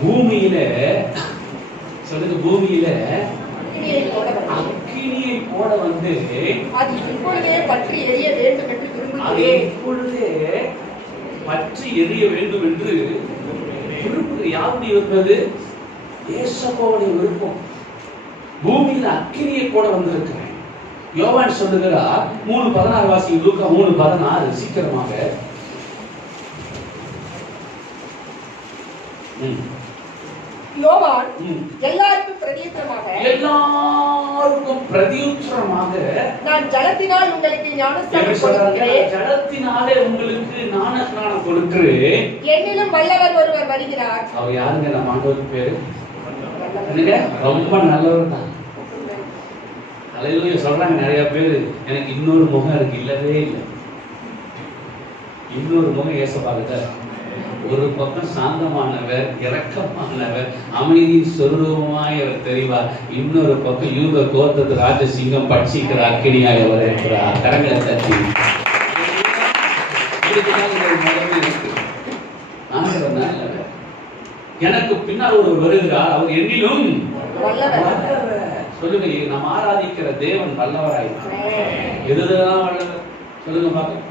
பூமியில சொல்லுங்க, பூமியில அக்கினியை போட வந்து அது இப்பொழுதே பற்றி எரிய வேண்டும் என்று விரும்புகிற யாருடைய விருப்பது? இயேசுவோடைய விருப்பம். பூமியில அக்கினியை போட வந்திருக்கிறேன். யோவான் சொல்லுகிறார் 3:16 வாசி. லூக்கா 3:16 சீக்கிரமாக. யோவான் எல்லாருக்கும் பிரதியுத்தரமாக நான் ஜலத்தினால் உங்களுக்கு ஞானஸ்நானம் கொடுக்கிறேன். ஜலத்தினாலே உங்களுக்கு ஞானஸ்நானம் கொடுக்கிறேன். என்னிலும் வல்லவர் ஒருவர் வருகிறார். அவர் யாருங்க? நம்ம ஆண்டவருக்கு பேரு ரொம்ப நல்லவர் தான். அல்லேலூயா சொல்றாங்க நிறைய பேரு. எனக்கு இன்னொரு முகம் இருக்கு. இல்லவே இல்லை. இன்னொரு முகம் ஏசப்பாக. ஒரு பக்கம் சாந்தமானவர், இரக்கமானவர், அமைதியின் சொரூபமாய் அவர் தெரிவார். இன்னொரு பக்கம் யூத கோத்திரத்து ராஜசிங்கம் பட்சிக்கிற அக்கினியாய் அவர் இருக்கிறார். கரங்களை தட்டி எனக்கு பின்னால் ஒருவர் வருகிறார். அவர் என்னிலும் சொல்லுங்க. நாம் ஆராதிக்கிற தேவன் வல்லவராயிருக்கிறார். எதுதான் வல்லவர் சொல்லுங்க பார்க்க.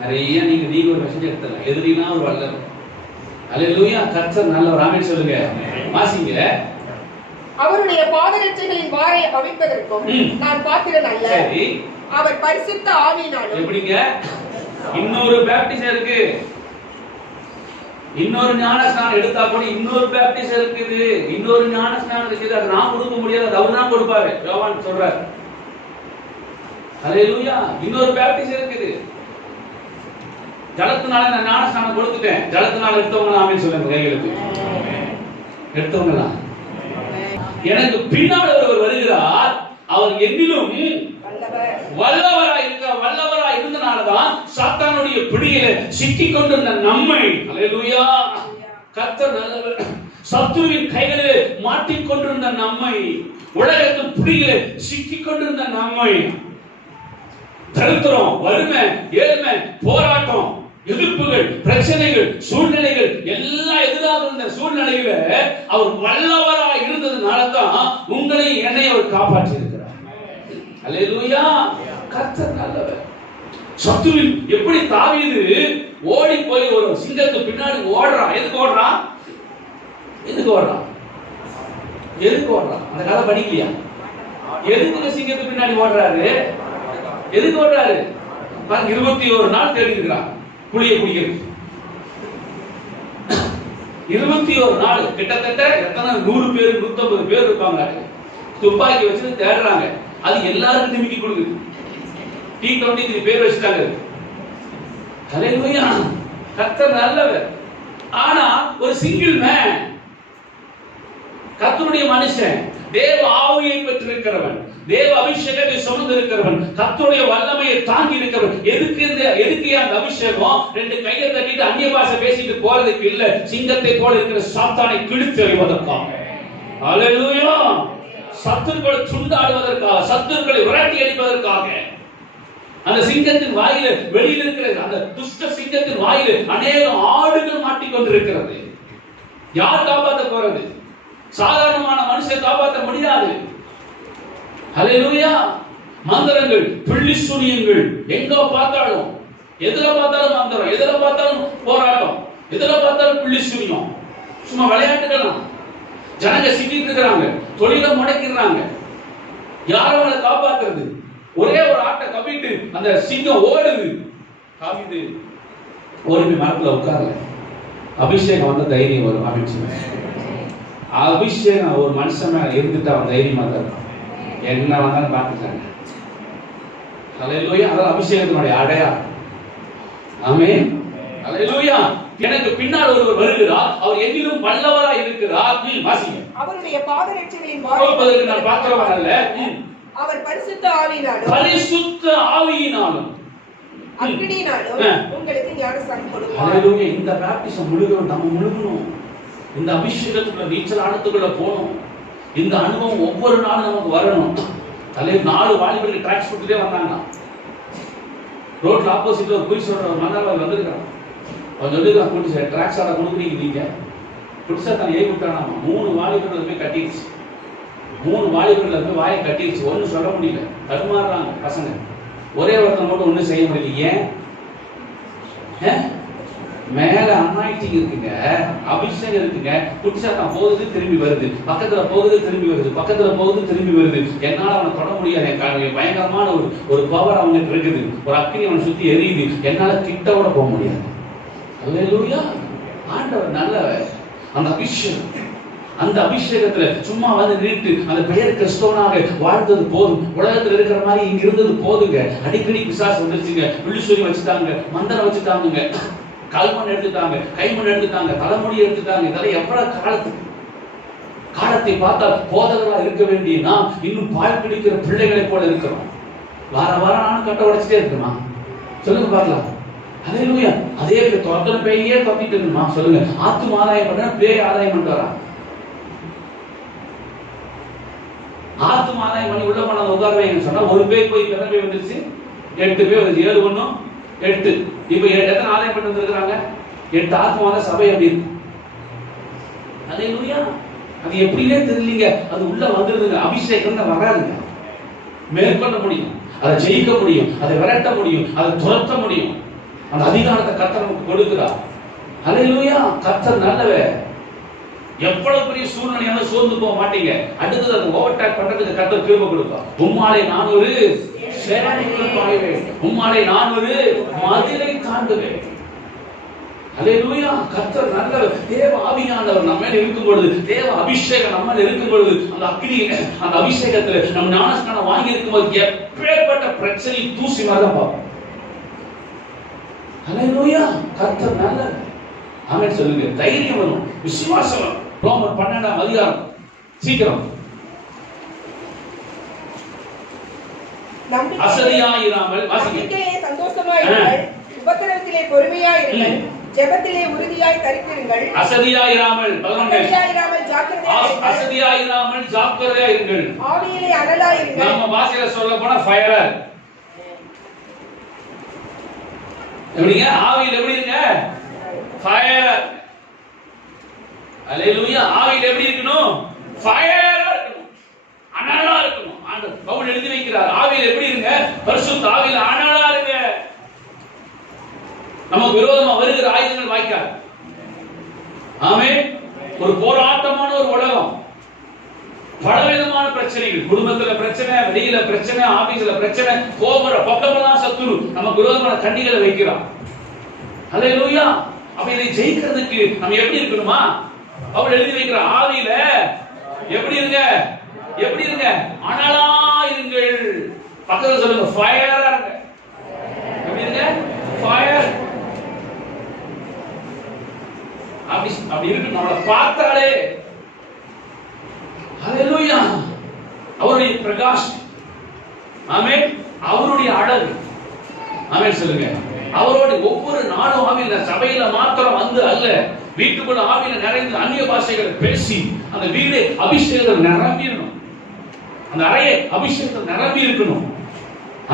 நிறைய நீங்க ஒரு மெசேஜ் எடுத்துக்கலாம். எதிரினா ஒரு வல்லவர். அல்லேலூயா. கர்த்தர் நல்லவர். ஆமென் சொல்லுங்க. வாசிங்க. அவருடைய பாதரட்சைகளின் வாரை அவிழ்ப்பதற்கும் நான் பாத்திரன் அல்ல. சரி. அவர் பரிசுத்த ஆவியினாலும். எப்படிங்க? இன்னொரு பேப்டிசம் இருக்கு. இன்னொரு ஞானஸ்நானம் எடுத்தா கூட இன்னொரு பேப்டிசம் இருக்குது. இன்னொரு ஞானஸ்நானம் இருக்குது. அது நான் கொடுக்க முடியாது. அது அவர் தான் கொடுப்பாரு. யோவான் சொல்றார். அல்லேலூயா. இன்னொரு பேப்டிசம் இருக்குது. ஜலத்தினால நான் ஞானஸ்நானம் கொடுத்துட்டேன். ஜலத்தினால எடுத்தவங்க ஆமென் சொல்லுங்க. கைகளுக்கு எடுத்தவங்களா? எனக்கு பின்னால் ஒருவர் வருகிறார். அவர் என்னிலும் வல்லவராய் இருந்தனாலதான் சாத்தானுடைய பிடியில சிக்கிக் கொண்டிருந்த நம்மை, அல்லேலூயா, கர்த்தர் நல்லவர், சத்துருவின் கைகளிலே மாட்டிக்கொண்டிருந்த நம்மை, உலகத்தின் பிடியில சிக்கிக் கொண்டிருந்த நம்மை, தரித்திரம், வறுமை, ஏழ்மை, போராட்டம், எதிர்ப்புகள், பிரச்சனைகள், சூழ்நிலைகள் எல்லாம் எதிராக இருந்த சூழ்நிலையில அவர் வல்லவராய் இருந்ததுனால தான் உங்களை என்னை அவர் காப்பாற்றி இருக்கிறார். அல்லேலூயா. கர்த்தர் நல்லவர். சத்துருவின் எப்படி தாவீது ஓடி போய் ஒரு சிங்கத்து பின்னாடி ஓடுறான். எதுக்கு ஓடுறான்? அந்த கதை படிக்கலையா? எதுக்கு சிங்கத்து பின்னாடி ஓடுறாரு? எதுக்கு ஓடுறாரு? 21 நாள் தேடி இருக்கிறான் புளிய குடிக்கிறது. 21 நாள். கிட்டத்தட்ட எத்தனை 100 பேர் 150 பேர் இருப்பாங்க. துப்பாக்கி வச்சு தேடுறாங்க. அது எல்லாருக்கும் நிமிக்கி கொடுக்குது. T23 பேர் வச்சுட்டாங்க. அல்லேலூயா. கர்த்தர் நல்லவர். ஆனா ஒரு சிங்கிள் மேன், கர்த்தருடைய மனுஷன், தேவ ஆவியை பெற்றிருக்கிறவன், தேவ அபிஷேகத்தை சுமந்து இருக்கிறவன், கர்த்தருடைய வல்லமையை தாங்கி இருக்கிறவன். எதுக்கு அந்த அபிஷேகம்? 2 கையை தட்டிட்டு அந்நிய பாஷை பேசிட்டு போறதுக்கு இல்ல. சிங்கத்தை போல இருக்கிற சாத்தானை கிழித்து எறிவதற்காக. அல்லேலூயா. சத்துருக்களை துண்டாடுவதற்காக, சத்துருக்களை விரட்டி அடிப்பதற்காக. அந்த சிங்கத்தின் வாயில, வெளியில் இருக்கிற அந்த துஷ்ட சிங்கத்தின் வாயில அநேக ஆடுகள் மாட்டிக்கொண்டிருக்கிறது. யார் காப்பாற்ற போறது? சாதாரணமான மனுஷன் காப்பாற்ற முடியாது. அல்லேலூயா. மந்திரங்கள், பில்லி சூனியங்கள், எங்க பார்த்தாலும், எதுல பார்த்தாலும் மந்திரம், எதுல பார்த்தாலும் போராட்டம், எதுல பார்த்தாலும் பில்லி சூனியம். சும்மா விளையாட்டுக்கலாம். ஜனங்க சிக்கிட்டு இருக்கிறாங்க, தொழிலை முடக்கிறாங்க. யாரும் அவளை காப்பாத்துறது? ஒரே ஒரு ஆட்டை கவிட்டு அந்த சிங்கம் ஓடுது. காவிது ஓடி மரத்துல உட்கார்ல. அபிஷேகம் வந்த தைரியம் வரும். அபிஷேகம் ஒரு மனுஷன் இருந்துட்டு அவன் தைரியமா தான் என்ன வந்தாலும் பார்த்துட்டாங்க. அல்லேலூயா. அதான் அபிஷேகத்தினுடைய அடையாளம். ஆமென். அல்லேலூயா. எனக்கு பின்னால் ஒருவர் வருகிறார். அவர் என்னிலும் வல்லவராய் இருக்கிறார். வாசிங்க. அவருடைய பாதரட்சைகளின் வாரை நான் பார்க்கிறவன் அல்ல. அவர் பரிசுத்த ஆவியினாலும் அக்கினியினாலும் உங்களுக்கு ஞானஸ்நானம் கொடுப்பார். அல்லேலூயா. இந்த பாப்டிசம் முழுகணும். நம்ம முழுகணும். இந்த அபிஷேகத்துக்குள்ள நீச்சல் ஆழத்துக்குள்ள போகணும். இந்த அனுபவம் ஒவ்வொரு நாளும் நமக்கு வரணும். 4 வாலிபர்கள் டிராக்ஸ் போட்டுட்டே வந்தாங்க. ரோட்ல ஆப்போசிட்ல ஒரு போய் சொல்ற ஒரு மன்னர்கள் வந்திருக்கான். அவன் சொல்லிருக்கான், கூட்டி ட்ராக்ஸ் ஆட கொடுக்குறீங்க நீங்க புதுசா தான் ஏய் விட்டானாமா. 3 வாலிபர்கள் போய் கட்டிடுச்சு. 3 வாலிபர்கள் போய் வாயை கட்டிடுச்சு. ஒன்றும் சொல்ல முடியல, தடுமாறுறாங்க பசங்க. ஒரே ஒருத்தர் மட்டும் ஒன்றும் செய்ய முடியல. ஏன்? மேல அனாயிட்டிங் இருக்குங்க, அபிஷேகம் இருக்குங்க. குடிசாத்தான் போகுது திரும்பி வருது, பக்கத்துல போகுது திரும்பி வருது, பக்கத்துல போகுது திரும்பி வருது. என்னால அவனை தொட முடியாது. பயங்கரமான ஒரு பவர் அவனுக்கு இருக்குது. ஒரு அக்கினி அவனை சுத்தி எரியுது. என்னால கிட்டோட போக முடியாது. அல்லேலூயா. ஆண்டவர் நல்லவர். அந்த அபிஷேகம், அந்த அபிஷேகத்துல சும்மா வந்து நின்று அந்த பெயர் கிறிஸ்தவனாக வாழ்ந்தது போதும். உலகத்துல இருக்கிற மாதிரி இங்க இருந்தது போதுங்க. அடிக்கடி பிசாசு வந்துருச்சுங்க. வில்லுசொலி வச்சுட்டாங்க, மந்திரம் வச்சுட்டாங்க, கால்மண் எடுத்துட்டாங்க, கைமண் எடுத்துட்டாங்க, தலைமுடி எடுத்துட்டாங்க. இதெல்லாம் எவ்வளவு காலத்தை பார்த்தால் போதகர்களா இருக்க வேண்டிய நாம் இன்னும் பால் பிடிக்கிற பிள்ளைகளை போல இருக்கிறோம். வாரம் நானும் கட்ட உடைச்சிட்டே இருக்குமா? சொல்லுங்க பார்க்கலாம். அல்லேலூயா. அதே தொட்டன பேயே தப்பிட்டு இருக்குமா? சொல்லுங்க. ஆத்தும ஆதாயம் பண்ண பேய் ஆதாயம் பண்ணிட்டு வரா. ஆத்தும ஆதாயம் பண்ணி உள்ள போன உதாரணம் சொன்னா, ஒரு பேய் போய் எத்தனை பேய் வந்துருச்சு? 8 பேய் வந்துச்சு. 7 1 8. இப்ப எத்தனை ஆதாயம் பண்ணி வந்திருக்காங்க? 8 ஆத்மாவாத சபை அப்படி இருக்கு. அல்லேலூயா. அது எப்படின்னே தெரியலீங்க. அது உள்ள வந்துருதுங்க. அபிஷேகம் தான் வராதுங்க. மேற்கொள்ள முடியும், அதை ஜெயிக்க முடியும், அதை விரட்ட முடியும், அதை துரத்த முடியும். அந்த அதிகாரத்தை கர்த்தர் நமக்கு கொடுக்கிறார். அல்லேலூயா. கர்த்தர் நல்லவர். எவ்வளவு பெரிய சூழ்நிலையால சோர்ந்து போக மாட்டீங்க. அடுத்தது அதை ஓவர்டேக் பண்றதுக்கு கர்த்தர் கிருபை கொடுப்பார். உம்மாலே நான் ஒரு சேனைக்குள்ள பாய்வேன், உம்மாலே நான் ஒரு மதிலை தாண்டுவேன். அல்லேலூயா. கர்த்தர் நல்லவர். தேவ ஆவியானவர் நம்ம மேல இருக்கும் பொழுது, தேவ அபிஷேகம் நம்ம மேல இருக்கும் பொழுது, அந்த அக்னி, அந்த அபிஷேகத்துல நம்ம ஞானஸ்நானம் வாங்கி இருக்கும்போது எப்பேற்பட்ட பிரச்சனை தூசி மாதிரி தான் பார்ப்போம். அல்லேலூயா. கர்த்தர் நல்லவர். ஆமென் சொல்லுங்க. தைரியம் வரும், விசுவாசம் வரும். ரோமர் 12ஆம் அதிகாரம் சீக்கிரம். அசதியாயிராமல் வாசிங்க. சந்தோஷமாயிருங்கள், உபத்திரவத்திலே பொறுமையாயிருங்கள், ஜெபத்திலே உறுதியாய் தரித்திருங்கள். அசதியாயிராமல் 11 அசதியாயிராமல் ஜாக்கிரதையா இருங்கள். ஆவியிலே அனலாயிருங்கள். நம்ம பாஷையில சொல்ல போனா ஃபயர். எப்படிங்க? ஆவியில எப்படி இருங்க? ஃபயர். அல்லேலூயா. ஆவியில எப்படி இருக்கணும்? ஃபயரா இருக்கணும், அனலா இருக்கணும். ஆண்டவர் பவுல் எழுதி வைக்கிறார். ஆவியில எப்படி இருங்க? பரிசுத்த ஆவியில அனலா இருங்க. நமக்கு விரோதமா வருகிற ஆயுதங்கள் வாய்க்காது. ஆமென். ஒரு போராட்டமான ஒரு உலகம், பலவிதமான பிரச்சனைகள், குடும்பத்துல பிரச்சனை, வெளியில பிரச்சனை, ஆபீஸ்ல பிரச்சனை, போகிற பக்கமெல்லாம் சத்துரு நமக்கு விரோதமான கண்ணிகளை வைக்கிறான். அல்லேலூயா. அப்ப இதை ஜெயிக்கிறதுக்கு நம்ம எப்படி இருக்கணுமா? அவர் எழுதி வைக்கிற ஆவியில எப்படி இருங்க? எப்படி இருங்க? அனலா இருங்கள். பக்கத்துல சொல்லுங்க, ஃபயரா இருங்க. எப்படி இருங்க? ஃபயர். அப்படி இருக்கு. நம்மளை பார்த்தாலே அல்லேலூயா, அவருடைய பிரகாசம், ஆமென், அவருடைய அழகு, ஆமென் சொல்லுங்க. அவரோட ஒவ்வொரு நாளும் ஆவியில, சபையில மாத்திரம் வந்து அல்ல, வீட்டுக்குள்ள ஆவியில நிறைந்து அந்நிய பாஷைகளை பேசி அந்த வீடு அபிஷேகத்தில் நிரம்பி இருக்கணும். அந்த அறையை அபிஷேகத்தில் நிரம்பி இருக்கணும்.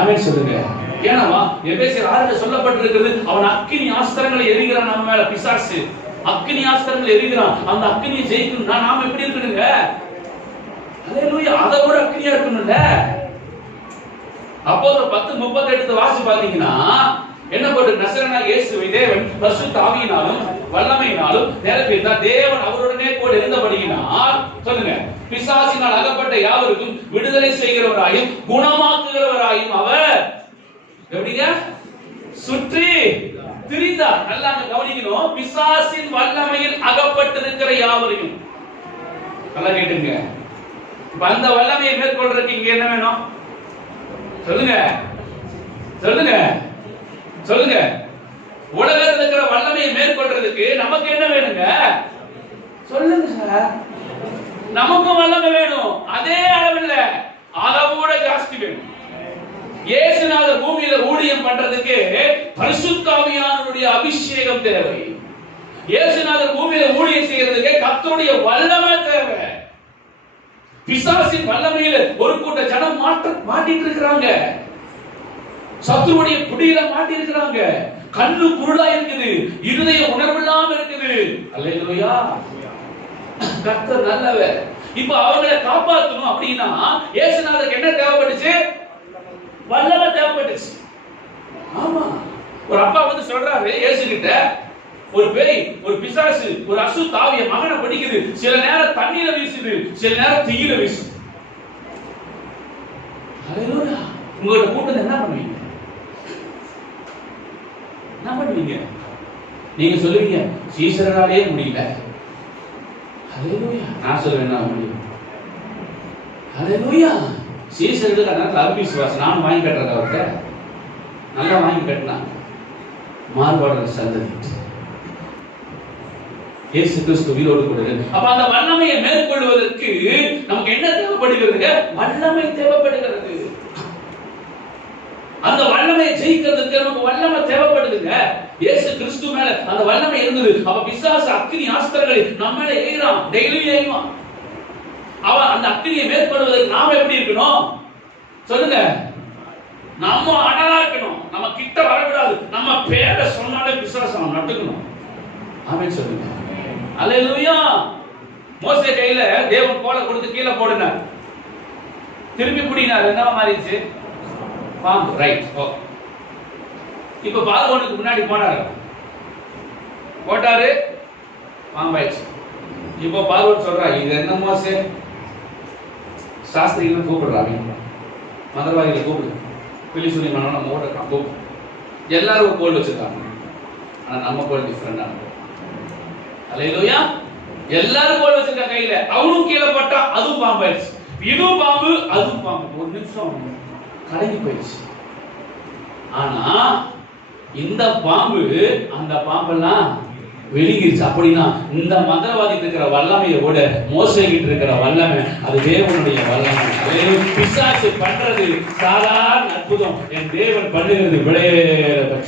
ஆமென் சொல்லுங்க. ஏனவா எபேசியர் 6ல சொல்லப்பட்டிருக்கிறது, அவன் அக்கினி ஆஸ்திரங்களை எரிகிறான் நம்ம மேல. பிசாசு அக்கினி ஆஸ்திரங்களை எரிகிறான். அந்த அக்கினியை ஜெயிக்கணும். நாம எப்படி இருக்கணுங்க? அல்லேலூயா. அதை விட அக்கினியா இருக்கணும்ல. அப்போஸ்தலர் 10:38 வாசி பாத்தீங்கன்னா என்ன போட்டு? நசரேயனாகிய இயேசுவை தேவன் பரிசுத்த ஆவியினாலும் வல்லமையினாலும் நிரப்பினார். தேவன் அவருடனே கூட இருந்தபடியினால் சொல்லுங்க, பிசாசினால் அகப்பட்ட யாவருக்கும் விடுதலை செய்கிறவராயும் குணமாக்குகிறவராயும் அவர் எப்படிங்க சுற்றி திரிந்தார். நல்லா கவனிக்கணும். பிசாசின் வல்லமையில் அகப்பட்டிருக்கிற யாவரையும். நல்லா கேட்டுங்க. இப்ப அந்த வல்லமையை மேற்கொள்றதுக்கு இங்க என்ன வேணும்? சொல்லுங்க, சொல்லுங்க, சொல்லுங்க. உலகத்தில் இருக்கிற வல்லமையை மேற்கொள்றதுக்கு நமக்கு என்ன வேணுங்க? சொல்லுங்க சார். நமக்கும் வல்லமை வேணும். அதே அளவில் அளவோட ஜாஸ்தி வேணும். இயேசுநாதர் பூமியில ஊழியம் பண்றதுக்கு பரிசுத்த ஆவியானவருடைய அபிஷேகம் தேவை. இயேசுநாதர் பூமியில ஊழியம் செய்யறதுக்கு கர்த்தருடைய வல்லமை தேவை. பிசாசின் வல்லமையில ஒரு கூட்ட ஜனம் மாட்டிட்டு இருக்கிறாங்க. சத்துருடைய பிடியில மாட்டி இருக்கிறாங்க. கண்ணு குருடா இருக்குது, இருதய உணர்வில்லாம இருக்குது. அல்லேலூயா. கர்த்தர் நல்லவர். இப்ப அவங்களை காப்பாற்றணும் அப்படின்னா இயேசுநாதருக்கு என்ன தேவைப்பட்டுச்சு? வல்லமை தேவைப்பட்டுச்சு. ஆமா, ஒரு அப்பா வந்து சொல்றாரு இயேசு கிட்ட, ஒரு பேய், ஒரு பிசாசு, ஒரு அசுத்த ஆவிய மகனை பிடிக்குது. சில நேரம் தண்ணீர வீசுது, சில நேரம் தீயில வீசுது. அல்லேலூயா. உங்களோட கூட்டத்தை என்ன பண்ணுவீங்க? என்ன பண்ணுவீங்க? நீங்க சொல்லுவீங்க சீசராலே முடியல. அல்லேலூயா. நான் சொல்றேன் நான் முடியும். அல்லேலூயா. சீசருக்கு அதனால அபிவிசுவாசம் நான் வாங்கி கட்டுறத அவர்கிட்ட நல்லா வாங்கி கட்டினாங்க. மார்பாடு சந்ததி இயேசு கிறிஸ்து உயிரோடு கூட. அப்ப அந்த வல்லமையை மேற்கொள்வதற்கு நமக்கு என்ன தேவைப்படுகிறது? வல்லமை தேவைப்படுகிறது. அந்த வல்லமையை ஜெயிக்கிறதுக்கு நமக்கு வல்லமை தேவைப்படுதுங்க. இயேசு கிறிஸ்து மேல அந்த வல்லமை இருந்தது. அப்ப பிசாசு அக்கினி ஆஸ்திரங்களை நம்ம மேல ஏறான், டெய்லி ஏறுவான். அவன் அந்த அக்கினியை மேற்கொள்வதற்கு நாம எப்படி இருக்கணும் சொல்லுங்க? நம்ம அனலா இருக்கணும். நம்ம கிட்ட வரக்கூடாது. நம்ம பேரை சொன்னாலே பிசாசு நட்டுக்கணும். ஆமென் சொல்லுங்க. அல்லேலூயா. மோசே கையில தேவன் கோலை கொடுத்து கீழே போடுனார், திருப்பி புடினார். என்னவா மாறிடுச்சு? பாம்பு. ரைட். ஓகே. இப்ப பார்வோனுக்கு முன்னாடி போனாரு, போட்டாரு, பாம்பாயிடுச்சு. இப்போ பார்வோன் சொல்றா, இது என்ன மோசே? சாஸ்திரிகளை கூப்பிடுறாங்க, மந்திரவாதிகளை கூப்பிடு, பிலிசுனி மன்னன் நம்ம ஓடுறான் கூப்பிடு. எல்லாரும் ஒரு கோல் வச்சிருக்காங்க, ஆனா நம்ம கோல் டிஃபரெண்டா. அல்லேலூயா. எல்லாரும் கோல் வச்சிருக்காங்க கையில. அவனும் கீழே போட்டா அதுவும் பாம்பாயிடுச்சு. இதுவும் பாம்பு, அதுவும் பாம்பு. ஒரு நிமிஷம் கலங்கி போயிடுச்சு. ஆனா இந்த பாம்பு அந்த பாம்பெல்லாம் வெளிங்கிருச்சு. அப்படின்னா இந்த மந்திரவாதிக்கு இருக்கிற வல்லமையை விட மோசே கிட்ட இருக்கிற வல்லமை அது தேவனுடைய வல்லமை. பிசாசு பண்றது சாதாரண அற்புதம், என் தேவன் பண்ணுகிறது விளையாட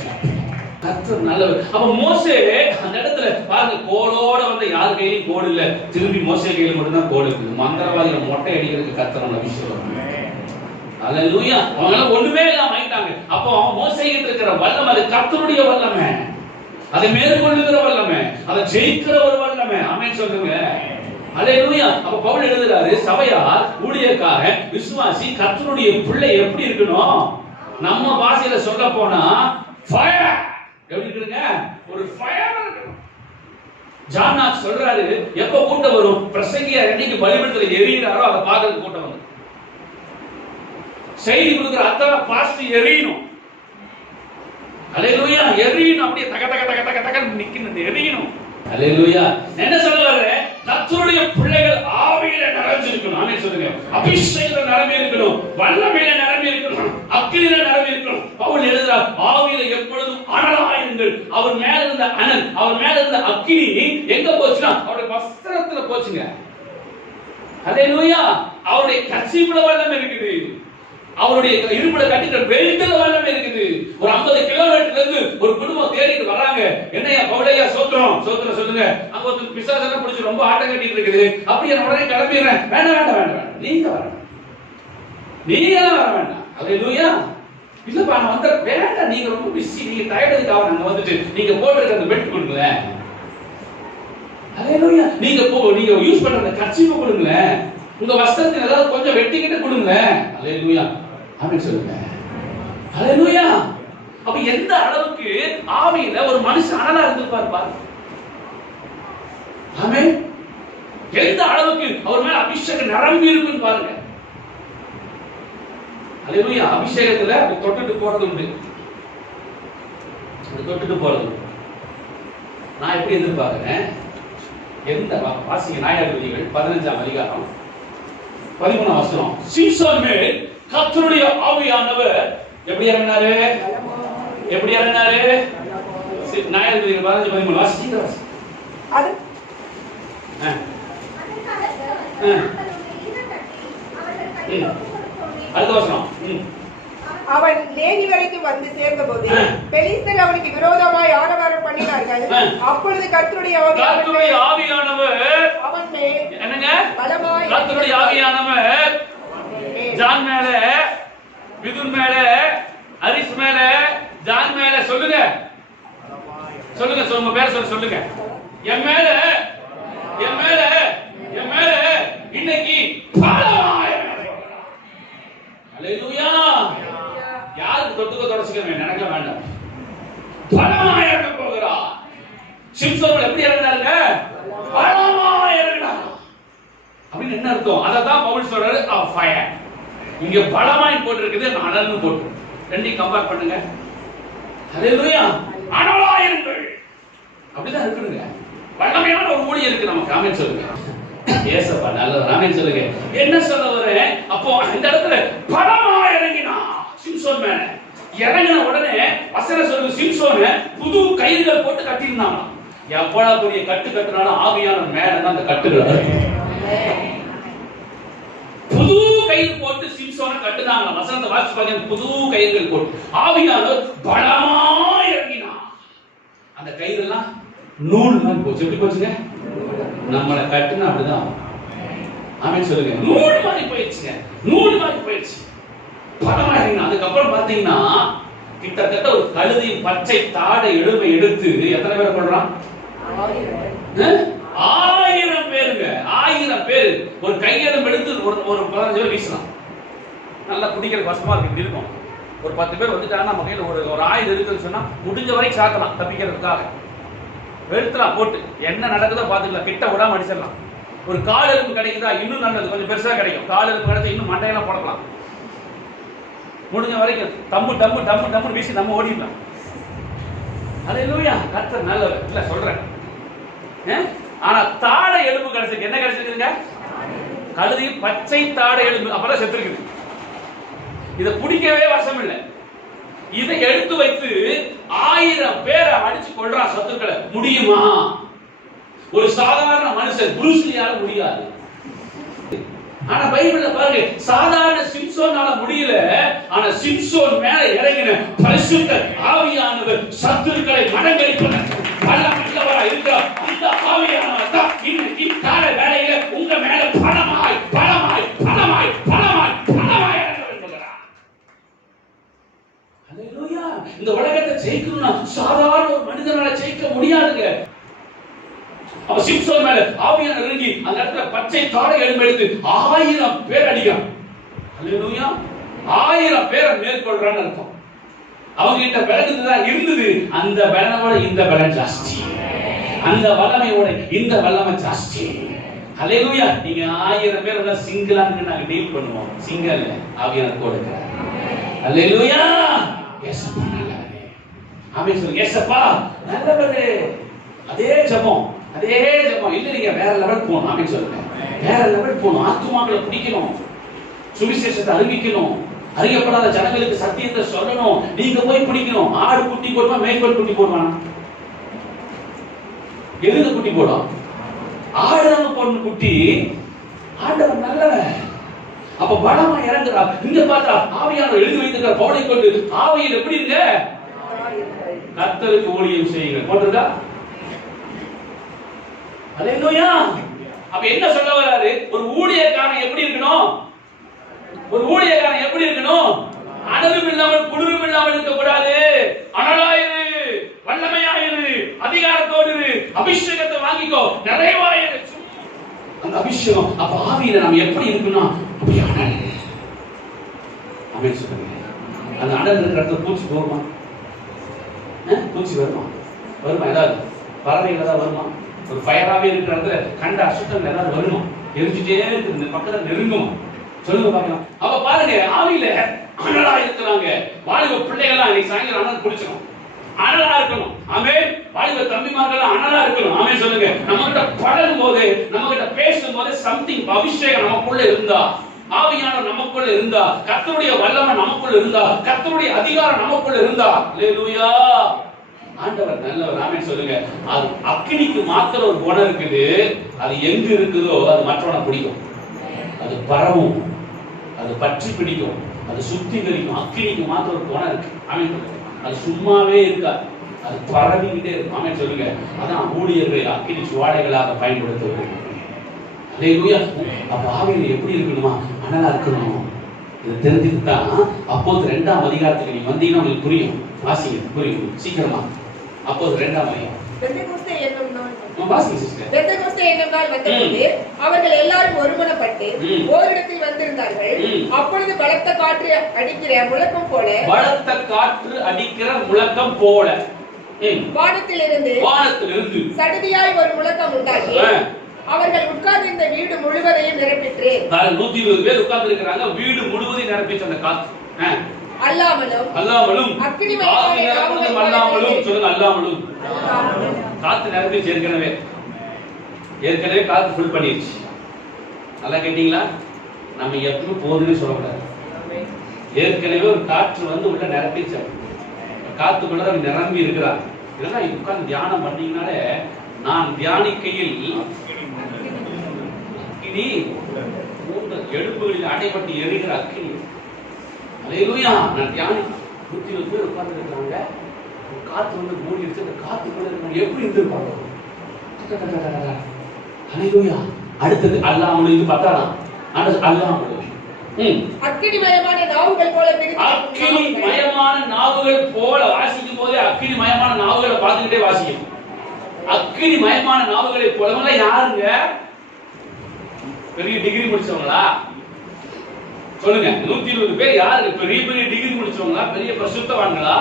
கர்த்தர் நல்லவர். அப்ப மோசே அந்த இடத்துல பாருங்க, கோலோட வந்து யார் கையிலும் கோடு இல்ல, திரும்பி மோசே கையில மட்டும்தான் கோடு இருக்குது. மந்திரவாதிகளை மொட்டை அடிக்கிறதுக்கு கர்த்தர் அபிஷேகம். அல்லேலூயா. அவங்க ஒண்ணுமே இல்லாம ஆயிட்டாங்க. அப்போ மோசே கிட்ட இருக்கிற வல்லமை அது கர்த்தருடைய வல்லமை, அதை மேற்கொள்ளுகிற வல்லமை, அதை ஜெயிக்கிற ஒரு வல்லமை. ஆமென் சொல்லுங்க. அல்லேலூயா. அப்ப பவுல் எழுதுறாரு, சபையார், ஊழியக்காரன், விசுவாசி, கர்த்தருடைய பிள்ளை எப்படி இருக்கணும்? நம்ம பாஷையில சொல்ல போனா ஃபயர். எப்படி இருக்குங்க? ஒரு ஃபயர் இருக்கணும். ஜானாக் சொல்றாரு, எப்ப கூட்டம் வரும்? பிரசங்கியார் என்னைக்கு பலிபீடத்துல எரியிறாரோ அதை பார்க்கறதுக்கு கூட்டம் வரும். செய்தி கொடுக்கிற அத்தனை பாஸ்ட் எரியணும். அல்லேலூயா. எரியணும். அப்படியே தக தக தக தக தக நிக்கணும், எரியணும். அல்லேலூயா. என்ன சொல்றாரு? கர்த்தருடைய பிள்ளைகள் ஆவியில நிறைஞ்சிருக்கணும். ஆமென் சொல்லுங்க. அபிஷேகத்துல நிரம்பி இருக்கணும், வல்லமையில நிரம்பி இருக்கணும், அக்கினியில நிரம்பி இருக்கணும். பவுல் எழுதுறார், ஆவியில எப்பொழுதும் அனலாயிருங்கள். அவர் மேல இருந்த அனல், அவர் மேல இருந்த அக்கினி எங்க போச்சுன்னா அவருடைய வஸ்திரத்துல போச்சுங்க. அல்லேலூயா. அவருடைய கர்ச்சீஃப்ல வல்லமை இருக்குது, அவருடைய இருப்பிட கட்டிக்கிற பெல்ட்ல வல்லமை இருக்குது. ஒரு 50 கிலோமீட்டர்ல இருந்து ஒரு குடும்பம் தேடிட்டு வராங்க. என்னையா பவுலையா சோத்திரம் சோத்திரம் சொல்லுங்க. அங்க ஒரு பிசாசெல்லாம் பிடிச்சி ரொம்ப ஆட்டம் கட்டிட்டு இருக்குது. அப்படியே நான் உடனே கிளம்பிடுறேன். வேண்டாம் வேண்டாம் வேண்டாம், நீங்க வரணும், நீங்க வர வேண்டாம். அல்லேலூயா. இல்லப்பா நான் வந்த வேண்டாம், நீங்க ரொம்ப பிஸி, நீங்க டயர்டுக்கு ஆவ, நாங்க வந்துட்டு நீங்க போட்டுருக்க அந்த பெல்ட் கொடுங்க. அல்லேலூயா. நீங்க யூஸ் பண்ற அந்த கர்ச்சீஃப் கொடுங்க, உங்க வஸ்திரத்தை ஏதாவது கொஞ்சம் வெட்டிக்கிட்டு கொடுங்க. அல்லேலூயா. ஆமென் சொல்லுங்க. அல்லேலூயா. அப்ப எந்த அளவுக்கு ஆவியில ஒரு மனுஷன் அனலா இருந்திருப்பார் பாருங்க. ஆமென். எந்த அளவுக்கு அவர் மேல அபிஷேகம் நிரம்பி இருக்குன்னு பாருங்க. அல்லேலூயா. அபிஷேகத்துல தொட்டுட்டு போறது உண்டு, தொட்டுட்டு போறது. நான் எப்படி எதிர்பார்க்கிறேன்? எந்த வாசிங்க நியாயாதிபதிகள் 15ஆம் அதிகாரம் 13ஆம் வசனம். சீசோன் மேல் கர்த்தருடைய ஆவியானவர் எப்படி இறங்கினாரு? எப்படி இறங்கினாரு? நியாயாதிபதிகள் 15:13 வாசிங்க. அது அடுத்த வசனம். அவன் லேகி வரைக்கும் வந்து சேர்ந்தபோது பெலிஸ்தர் அவனுக்கு விரோதமாய் ஆரவாரம் பண்ணினார்கள். அப்பொழுது கர்த்தருடைய ஆவியானவர் அவன் மேல் என்னங்க? பலமாய், கர்த்தருடைய ஆவியானவர் ஜான் மேல, விதுன் மேல, ஹரிஸ் மேல, ஜான் மேல சொல்லுங்க. சொல்லுங்க, உங்க பேர் சொல்லுங்க. என் மேல இன்னைக்கு பலமாய். அல்லேலூயா. யாருக்கு தொட்டுக்க தொடச்சுக்க நினைக்க வேண்டாம். பலமாய் இறங்க போகிறார். சிம்சோன் எப்படி இறங்கினாருங்க? பலமாய் இறங்கினார். அப்படின்னு என்ன அர்த்தம்? அததான் பவுல் சொல்றாரு, ஃபயர். இங்க பலமாய் போட்டிருக்குது, அனல்னு போட்டு. ரெண்டையும் கம்பேர் பண்ணுங்க. அல்லேலூயா. அனலாயிருங்கள். அப்படிதான் இருக்குங்க. வல்லமையான ஒரு ஊழியம் இருக்கு நமக்கு. ஆமென் சொல்லுங்க. ஏசப்பா நல்லவர். ஆமென் சொல்லுங்க. என்ன சொல்ல வரேன்? அப்போ இந்த இடத்துல பலமாய் இறங்கினா சிம்சோன் மேல. இறங்கின உடனே வசனம் சொல்லுது, சிம்சோனை புது கயிறுகள் போட்டு கட்டியிருந்தாங்க. எவ்வளவு பெரிய கட்டு கட்டினாலும் ஆவியான மேலதான் அந்த கட்டுகள். புது கயிறு போட்டு சிம்சோனை கட்டுனாங்க. வசனத்தை வாசிச்சு பாருங்க. புது கயிறுகள் போட்டு ஆவியானவர் பலமாய் இறங்கினா. அந்த கயிறு எல்லாம் நூல் மாதிரி போச்சு. எப்படி போச்சுங்க? நம்மளை கட்டுனா அப்படிதான். ஆமென் சொல்லுங்க. நூல் மாதிரி போயிடுச்சுங்க. நூல் மாதிரி போயிடுச்சு. பலமா இறங்கினா. அதுக்கப்புறம் பாத்தீங்கன்னா கிட்டத்தட்ட ஒரு கழுதி பச்சை தாடை எலும்பை எடுத்து எத்தனை பேரை கொள்றான்? 1000 பேருங்க. 1000 பேர் ஒரு கையெழும்பு எடுத்து ஒரு 15 பேர் வீசலாம். நல்லா குடிக்கிற கஷ்டமா இருக்கு. இருக்கும் ஒரு 10 பேர் வந்துட்டாங்க. நம்ம கையில் ஒரு ஆயுதம் இருக்குன்னு சொன்னா முடிஞ்ச வரைக்கும் சாத்தலாம். தப்பிக்கிறதுக்காக வெளுத்துலாம் போட்டு என்ன நடக்குதோ பாத்துக்கலாம். கிட்ட விடாம அடிச்சிடலாம். ஒரு கால் எலும்பு கிடைக்குதா இன்னும் நல்லது. கொஞ்சம் பெருசா கிடைக்கும். கால் எலும்பு கிடைச்சா இன்னும் மண்டையெல்லாம் போடலாம். முடிஞ்ச வரைக்கும் டம்மு டம்மு டம்மு டம்மு வீசி நம்ம ஓடிடலாம். அல்லேலூயா. கர்த்தர் நல்லவர். இல்ல சொல்றேன். ஆனா தாடை எலும்பு கிடைச்சிருக்கு. என்ன கிடைச்சிருக்குங்க? கழுதி பச்சை தாடை எலும்பு. அப்பதான் செத்துருக்குது. இதை பிடிக்கவே வசம் இல்லை. இதை எடுத்து வைத்து 1000 பேரை அடிச்சு கொள்றான் சத்துக்களை. முடியுமா? ஒரு சாதாரண மனுஷன் புருஸ்லியால முடியாது. ஆனா பைபிள்ல பாருங்க, சாதாரண சிம்சோனால முடியல. ஆனா சிம்சோன் மேல இறங்கின பரிசுத்த ஆவியானவர் சத்துக்களை மடங்கடிப்பதற்கு வல்லவராய் இருக்கிறார். அந்த ஆவியானவர் தான் இன்னைக்கு காலை வேளையில உங்க மேல பலமாய் பலமாய் பலமாய் பலமாய் பலமாய் இறங்க விரும்புகிறார். அல்லேலூயா. இந்த உலகத்தை ஜெயிக்கணும்னா சாதாரண ஒரு மனிதனால ஜெயிக்க முடியாதுங்க. அவ சிம்சோன் மேல ஆவியானவர் இறங்கி அந்த இடத்துல பச்சை தாடை எலும்பு எடுத்து 1000 பேர் அடிக்கிறான். அல்லேலூயா. 1000 பேரை மேற்கொள்றான்னு அர்த்தம். அவங்க கிட்ட பலத்துதான் இருந்தது. அந்த பலனோட இந்த பலன் ஜாஸ்தி. அந்த வல்லமையோட இந்த வல்லமை ஜாஸ்தி. அல்லேலூயா. நீங்க 1000 பேர் எல்லாம் சிங்கிளான்னு நாங்க டீல் பண்ணுவோம். சிங்கிள் ஆவியானவர் கூட. அல்லேலூயா. ஏசப்பா நல்லவரே. ஆமென் சொல்லுங்க. ஏசப்பா நல்லவரே. அதே ஜெபம் இல்ல. நீங்க வேற லெவல் போகணும். ஆமென் சொல்லுங்க. வேற லெவல் போகணும். ஆத்துமாக்களை பிடிக்கணும். சுவிசேஷத்தை அறிவிக்கணும். அறியப்படாத ஜனங்களுக்கு சத்தியத்தை சொல்லணும். நீங்க போய் பிடிக்கணும். ஆடு குட்டி போடுமா? மேய்ப்பன் குட்டி போடுவானா? எதுக்கு குட்டி போடும்? ஆடுதாங்க போடணும் குட்டி. ஆண்டவர் நல்லவன். அப்ப பலமா இறங்குறா. இங்க பார்த்தா ஆவியானவர் எழுதி வைத்திருக்கிற பவுலை கொண்டு ஆவியில் எப்படி இருங்க? கர்த்தருக்கு ஊழியம் செய்யுங்க போட்டிருக்கா? அல்லேலூயா. அப்ப என்ன சொல்ல வராரு? ஒரு ஊழியக்காரன் எப்படி இருக்கணும்? ஒரு ஊழியக்காரன் எப்படி இருக்கணும்? அனலும் இல்லாமல் குளிரும் இல்லாமல் இருக்க கூடாது. அனலாயிரு, வல்லமையாயிரு, அதிகாரத்தோடு இரு, அபிஷேகத்தை வாங்கிக்கோ, நிறைவாயிரு. அந்த அபிஷேகம் அப்ப ஆவியில நாம எப்படி இருக்கணும்? அப்படி அனல். ஆமென் சொல்லுங்க. அந்த அனல் இருக்கிற இடத்துல பூச்சி போகுமா? பூச்சி வருமா? ஏதாவது பறவைகள் ஏதாவது வருமா? ஒரு ஃபயராவே இருக்கிறது கண்ட அசுத்தம் ஏதாவது வருமா? எரிஞ்சுட்டே இருக்கு. பக்கத்துல நெருங்குமா? சொல்லுங்க பார்க்கலாம். அப்ப பாருங்க, ஆவியில அனலா இருக்கிறாங்க. வாலிப பிள்ளைகள்லாம் இன்னைக்கு சாயங்காலம் அனல் குடிச்சோம். அனலா இருக்கணும். ஆமென். வாலிப தம்பிமார்கள் அனலா இருக்கணும். ஆமென் சொல்லுங்க. நம்ம கிட்ட பழகும் போது, நம்ம கிட்ட பேசும் போது சம்திங் அபிஷேகம் நமக்குள்ள இருந்தா, ஆவியானவர் நமக்குள்ள இருந்தா, கர்த்தருடைய வல்லமை நமக்குள்ள இருந்தா, கர்த்தருடைய அதிகாரம் நமக்குள்ள இருந்தா, அல்லேலூயா. ஆண்டவர் நல்லவர். ஆமென் சொல்லுங்க. அது அக்கினிக்கு மாத்திர ஒரு குணம் இருக்குது. அது எங்க இருக்குதோ அது மற்றவனை பிடிக்கும். அது பரவும். அது பற்றி பிடிக்கும். அது சுத்திகரிக்கும். அக்கினிக்கு மாத்திர ஒரு குணம் இருக்கு. ஆமென் சொல்லுங்க. அது சும்மாவே இருக்காது. அது பரவிக்கிட்டே இருக்கும். ஆமென் சொல்லுங்க. அதான் ஊழியர்களை அக்கினி சுவாடைகளாக பயன்படுத்துவது. அல்லேலூயா. அப்ப ஆவியில எப்படி இருக்கணுமா? அனலா இருக்கணும். இது தெரிஞ்சுக்கிட்டா அப்போது 2ஆம் அதிகாரத்துக்கு நீங்க வந்தீங்கன்னா உங்களுக்கு புரியும். வாசிங்க, புரியும் சீக்கிரமா. அப்போது 2ஆம் அதிகாரம் பெந்தெகோஸ்தே என்னும் நாள் வாசிங்க சிஸ்டர். பெந்தெகோஸ்தே என்னும் நாள் வந்தபோது அவர்கள் எல்லாரும் ஒருமனப்பட்டு ஓரிடத்தில் வந்திருந்தார்கள். அப்பொழுது பலத்த காற்று அடிக்கிற முழக்கம் போல வானத்திலிருந்து சடுதியாய் ஒரு முழக்கம் உண்டாகி அவர்கள் உட்கார்ந்திருந்த வீடு முழுவதையும் நிரப்பிற்று. 120 பேர் உட்கார்ந்து இருக்கிறாங்க. வீடு முழுவதையும் நிரப்பிச்சு அந்த காத்து. அல்லாமலும் அக்கினி அல்லாமலும் சொல்லுங்க. அல்லாமலும் காத்து நிரப்பிச்சு. ஏற்கனவே காத்து ஃபுல் பண்ணிடுச்சு. நல்லா கேட்டீங்களா? நம்ம எப்பவும் போதுன்னு சொல்லக்கூடாது. ஏற்கனவே ஒரு காற்று வந்து உள்ள நிரப்பிச்சு. காத்துக்குள்ள நிரம்பி இருக்கிறார். இதெல்லாம் உட்கார்ந்து தியானம் பண்ணீங்கனாலே, நான் தியானிக்கையில் அக்கினி எழுப்புகளில் அடைபட்டு எரிகிற அக்கினி. அல்லேலூயா. நான் தியானி 120 பேர் உட்கார்ந்து இருக்காங்க. காத்து வந்து மூடிடுச்சு. அந்த காத்துக்குள்ள இருக்காங்க. எப்படி இருந்திருப்பாங்க? அல்லேலூயா. அடுத்தது அல்லாமலும் இது பார்த்தாலாம். அல்லாமலும் அக்கினிமயமான நாவுகள் போல அக்கினிமயமான நாவுகள் போல வாசிக்கும் போதே அக்கினிமயமான நாவுகளை பார்த்துக்கிட்டே வாசிக்கும். அக்கினிமயமான நாவுகளை போலவங்க யாருங்க? பெரிய டிகிரி முடிச்சவங்களா? சொல்லுங்க. 120 பேர் யாரு? பெரிய பெரிய டிகிரி முடிச்சவங்களா? பெரிய பரிசுத்தவான்களா?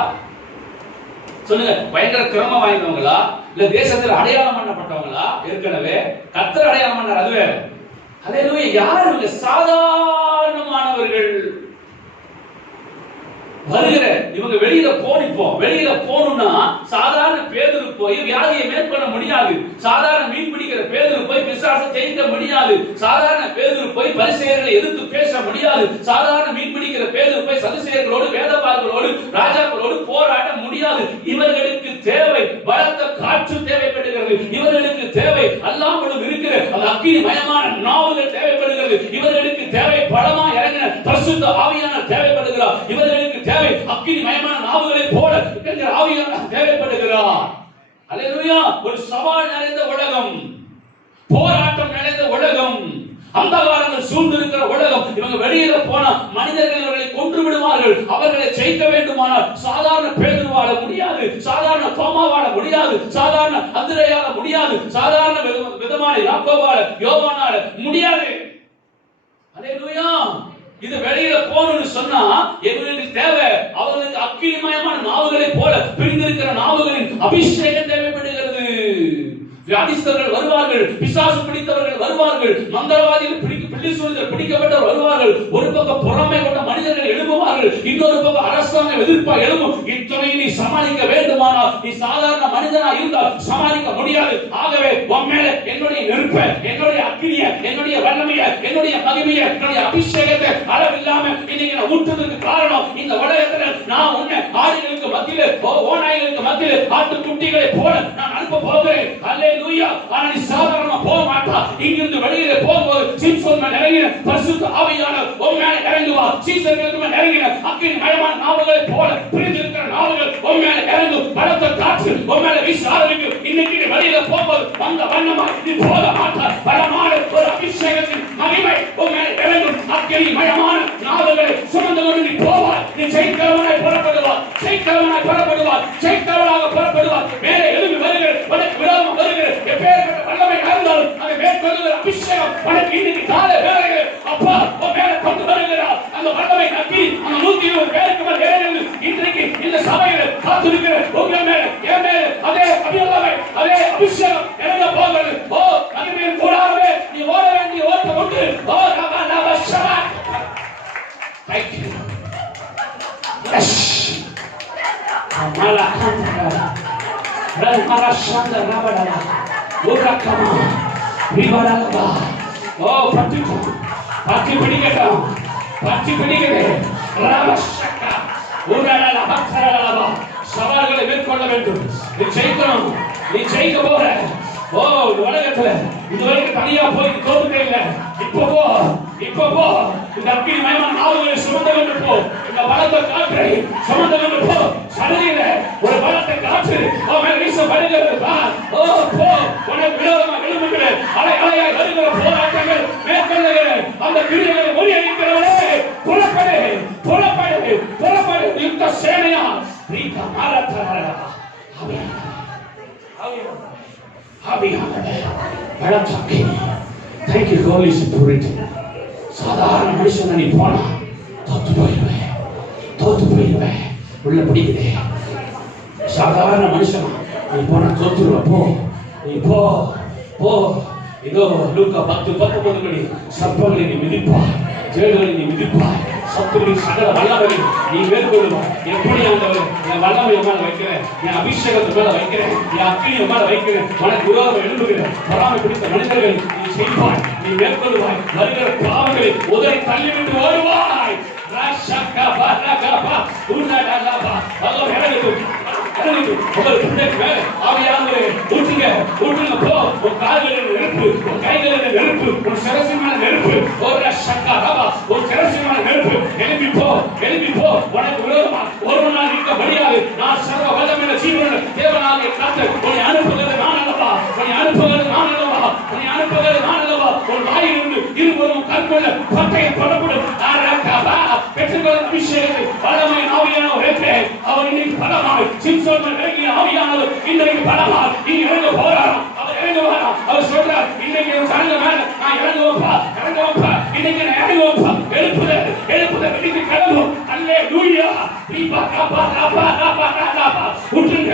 சொல்லுங்க. பயங்கர திறமை வாய்ந்தவங்களா? இல்ல தேசத்தில் அடையாளம் பண்ணப்பட்டவங்களா? ஏற்கனவே கர்த்தர் அடையாளம் பண்ணார், அது வேற. அல்லேலூயா. யார் இவங்க? சாதாரணமானவர்கள். வருகிற இவங்க வெளியில போனிப்போம். வெளியில போகணும்னா சாதாரண பேதுரு போய் வியாதியை மேற்கொள்ள முடியாது. சாதாரண மீன் பிடிக்கிற பேதுரு போய் பிசாசை ஜெயிக்க முடியாது. சாதாரண பேதுரு போய் பரிசேயர்களை எதிர்த்து பேச முடியாது. சாதாரண மீன் பிடிக்கிற பேதுரு போய் சதுசேயர்களோடு வேதபாரர்களோடு ராஜாக்களோடு போராட முடியாது. இவர்களுக்கு தேவை பலத்த காற்று தேவைப்படுகிறது. இவர்களுக்கு தேவை அல்லாமலும் இருக்கிற அந்த அக்கினிமயமான நாவுகள் தேவைப்படுகிறது. இவர்களுக்கு தேவை பலமா இறங்கின பரிசுத்த ஆவியானவர் தேவைப்படுகிறார். இவர்களுக்கு தேவை அக்கினிமயமான நாவுகளை போல இருக்கிற ஆவியானவர் தேவைப்படுகிறார். அல்லேலூயா. ஒரு சவால் நிறைந்த உலகம், போராட்டம் நிறைந்த உலகம், அந்தகாரங்கள் சூழ்ந்திருக்கிற உலகம். இவங்க வெளியில போனா மனிதர்கள் இவர்களை கொன்று விடுவார்கள். அவர்களை ஜெயிக்க வேண்டுமானால் சாதாரண பேதுருவால முடியாது, சாதாரண தோமாவால முடியாது, சாதாரண அந்திரேயால முடியாது, சாதாரண விதமான யாக்கோபால யோவானால முடியாது. அல்லேலூயா. இது வெளியில போகணும்னு சொன்னா எங்களுக்கு தேவை அவர்களுக்கு அக்கினிமயமான நாவுகளை போல பிரிந்திருக்கிற நாவுகளின் அபிஷேகம் தேவைப்படுகிறது. வியாதிஸ்தர்கள் வருவார்கள், பிசாசு பிடித்தவர்கள் வருவார்கள், மந்திரவாதிகள் பிடிக்கப்பட்டவர் வருவார்கள். ஒரு பக்கம் பொறாமை கொண்ட மனிதர்கள் எழுப்புவார்கள், இன்னொரு பக்கம் அரசாங்கம் எதிர்ப்பா எழுப்பும். இத்தனை நீ சமாளிக்க வேண்டுமானால் நீ சாதாரண மனிதனா இருந்தால் சமாளிக்க முடியாது. ஆகவே உன் மேல என்னுடைய நெருப்ப, என்னுடைய அக்கினிய, என்னுடைய வல்லமைய, என்னுடைய மகிமைய, என்னுடைய அபிஷேகத்தை அளவில்லாம இன்னைக்கு நான் ஊற்றுவதற்கு காரணம் இந்த உலகத்துல நான் உன்னை ஆடுகளுக்கு மத்தியில ஓநாய்களுக்கு மத்தியில ஆட்டுக்குட்டிகளை போல நான் அனுப்ப போகிறேன். அல்லேலூயா. ஆனா நீ சாதாரணமா போக மாட்டா. இங்கிருந்து வெளியில போகும்போது சிம்சோன் மேல இறங்கின பரிசுத்த ஆவியானவர் உன் மேல இறங்குவார். சீசர்களுக்கு மேல இறங்கின அக்கினிமயமான நாவுகளை போல பிரிந்திருக்கிற நாவுகள் உன் மேல இறங்கும். பலத்த காற்று உன் மேல வீச ஆரம்பிக்கும். இன்னைக்கு வெளியில போகும்போது வந்த வண்ணமா நீ போக மாட்டார். பலமான ஒரு அபிஷேகத்தின் மகிமை உன் மேல இறங்கும். அக்கினிமயமான நாவுகளை சுமந்து கொண்டு நீ போவார். நீ ஜெயிக்கிறவனாய் புறப்படுவார், ஜெயிக்கிறவனாய் புறப்படுவார், ஜெயிக்கிறவனாக புறப்படுவார். மேலே எழும்பி வருகிற உனக்கு விரோதம் வருகிற எப்பேற்பட்ட வல்லமை இருந்தாலும் அதை மேற்கொள்ளுகிற அபிஷேகம் உனக்கு இன்னைக்கு காலை வேலைகள் அப்பா உன் மேல கொண்டு வருகிறார். அந்த வல்லமை நம்பி அந்த 120 பேருக்கு மேல் ஏறினது இன்றைக்கு இந்த சபையில காத்திருக்கிற உங்க மேல என் மேல அதே அபிஷேகம், அதே அபிஷேகம் இறங்க போகிறது. ஓ மகிமையின் கூடாரமே நீ ஓட வேண்டிய ஓட்டம் உண்டு. ஓ நம்ம சபா தேங்க் யூ எஸ் அமலா ரமரஷந்த ரமடா உரக்கமா விவரலபா. ஓ பட்டி பிடிக்கட்டும், பட்டி பிடிக்கவே ரமஷக்க உரலல பக்தரலபா. சவால்களை மேற்கொள்ள வேண்டும். நீ ஜெயிக்கணும், நீ ஜெயிக்க போற. ஓ உலகத்துல இதுவரைக்கும் தனியா போய் தோத்துட்டே இல்ல. இப்போ போ, இப்போ போ. இந்த அக்கினிமயமான நாவுகளை சுமந்து கொண்டு போ. இந்த பலத்த காற்றை சுமந்து கொண்டு போ. சடுதியில ஒரு பலத்த காற்று மேல வீசப்படுகிறது. ஓ போ. உனக்கு விரோதமா எழும்புகிற அலை அலையாய் வருகிற போராட்டங்கள் மேற்கொள்ளுகிற அந்த கிரியைகளை முறியடிக்கிறவனே புறப்படு. ஆவியானவர் பலத்தாக்கி. Thank you Holy Spirit. சாதாரண மனுஷன் நீ போனா தோத்து போயிடுவேன். உள்ள பிடிக்குதே. சாதாரண மனுஷன் நீ போனா தோத்துருவ. நீ போ. இதோ லூக்கா 10:19 சர்ப்பங்களை நீ மிதிப்பாய், ஜெயங்களை நீ மிதிப்பாய், சத்துருவின் சகல வல்லமையை நீ மேற்கொள்ளுவாய். எப்படி ஆண்டவரே என் வல்லமையை மேல வைக்கிறேன், என் அபிஷேகத்தை மேல வைக்கிறேன், என் அக்கினியை மேல வைக்கிறேன். உனக்கு விரோதம் எழும்புகிற பொறாமை பிடித்த மனிதர்களை நீ செய்வாய், நீ மேற்கொள்வாய். வருகிற பாவங்களை உதறி தள்ளிவிட்டு ஓடுவாய். உங்கள் பிள்ளைக்கு மேல ஆவியானவரே ஊற்றுங்க போ. உன் கால்களில் நெருப்பு, உன் கைகளில் நெருப்பு, உன் சிரசிமான நெருப்பு, உன் சிரசிமான நெருப்பு. எழுப்பி போ. உனக்கு விரோதமா ஒருவனால் இருக்க முடியாது. நான் சர்வ வல்லமையுள்ள ஜீவனுள்ள தேவனாகிய கர்த்தர் உன்னை அனுப்புகிறது நான் அல்லவா. உன் வாயிலிருந்து இருவரும் கற்கொள்ள பட்டய தொடப்படும். பெற்றுக்கொள்ளும் அபிஷேகத்தை வல்லமை ஆவியானவரே அவர் இன்னைக்கு பலமாய் சிம்சோன் இறங்கிய ஆவியானவர் இன்றைக்கு பலமாய் நீ இறங்க போறாராம். அவர் இறங்குவாராம். அவர் சொல்றார் இன்னைக்கு சரங்க மேல நான் இறங்குவப்பா. இன்னைக்கு நான் இறங்குவப்பா. எழுப்புதல் இன்னைக்கு கிளம்பும். அல்லேலூயா. ஊற்றுங்க.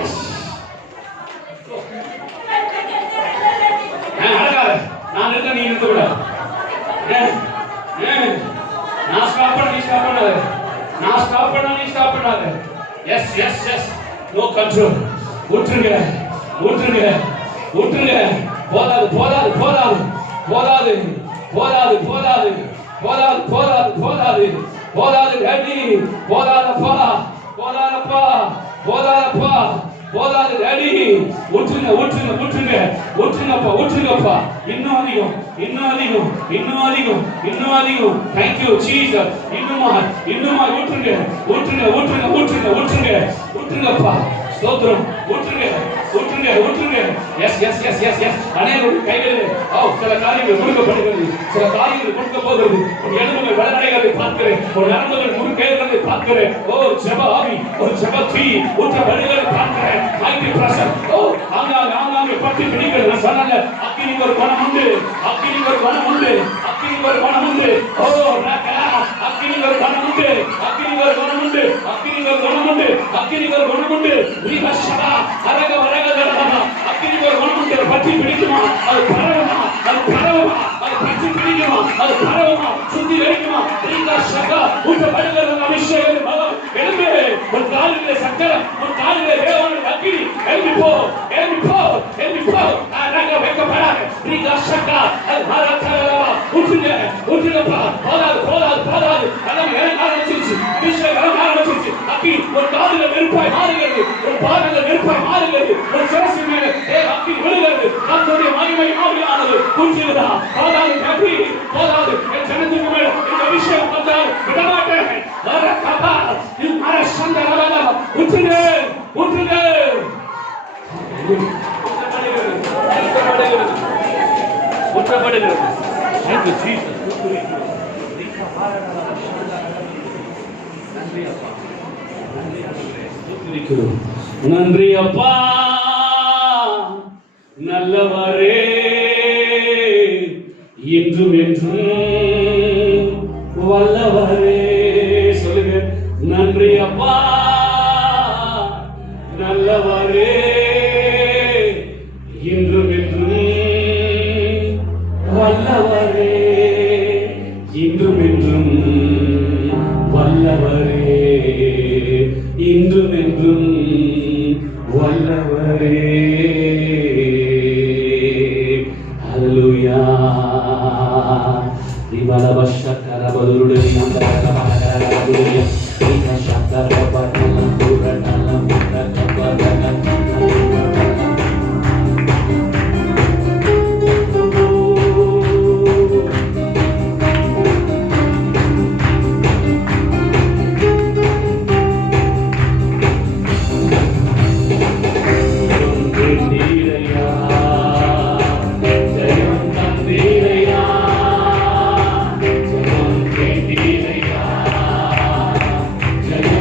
எஸ். நான் இருக்க நீ இருக்க கூடாது. நான் ஸ்டாப் பண்ண நீ ஸ்டாப் பண்ணாத. எஸ். No control. ஊற்றுங்க. போதாது ரெடி. போதாது ரெடி. ஊற்றுங்கப்பா. இன்னும் அதிகம். Thank you Jesus. இன்னுமா ஊற்றுங்கப்பா. ஸ்தோத்திரம். ஊற்றுங்க. எஸ். அநேகருடைய கைகளில் சில காரியங்கள் கொடுக்கப்படுகிறது, சில காரியங்கள் கொடுக்க போகிறது. எலும்புகள் வளரடைகிறதை பார்க்கிறேன், ஒரு நரம்புகள் முறுக்கேறுகிறதை பார்க்கிறேன். ஜெப ஆவி, ஒரு ஜெப தீ ஊற்றப்படுகிறதை பார்க்கிறேன். மைட்டி பிரசன் ஆங்காங்கே பற்றி பிடிக்கிறது. நான் சொன்னாங்க அக்கினிக்கு ஒரு குணம் உண்டு. அக்கினிக்கு ஒரு குணம் உண்டு. பற்றி பிடிக்குமா? அது பரவுமா? பற்றி பிடிக்குமா? அது பரவுமா? சுத்தி வைக்குமா? ஊற்றப்படுகிறது அபிஷேகம் பலம். எழும்பு. ஒரு காலிலே சக்கரம், ஒரு காலிலே தேவனுடைய அக்கினி. எழும்பி போ. வைக்கப்படாது. ஊற்றுங்கப்பா. போதாது. எல்லாம் இறங்க ஆரம்பிச்சிருச்சு. அபிஷேகம் ஆரம்பிச்சிருச்சு. அக்கி ஒரு காலில நெருப்பாய் மாறுகிறது, ஒரு பாதங்கள் நெருப்பாய் மாறுகிறது, ஒரு சிரசு மேலே அக்கி விழுகிறது. கர்த்தருடைய மகிமை ஆவியானது ஊற்றுகிறதா? போதாது. என் ஜனத்துக்கு மேல இந்த அபிஷேகம் வந்தால் விடமாட்டேன். ஊற்றுங்க. ஊற்றப்படுகிறது. நன்றி அப்பா, நல்லவரே, இன்றும் என்றும் வல்லவரே. சொல்லுங்க. நன்றி அப்பா, நல்லவரே, இன்றும் என்றும் வல்லவரே. இன்றும் என்றும் வல்லவரே. இன்றும் என்றும் வல்லவரே. ஹல்லேலூயா. திவலவஷக்கர பதுருடைய நந்தரகமகரகதுரிய திகஷக்கர பதலம் புரடலம் புரடலம். Jaya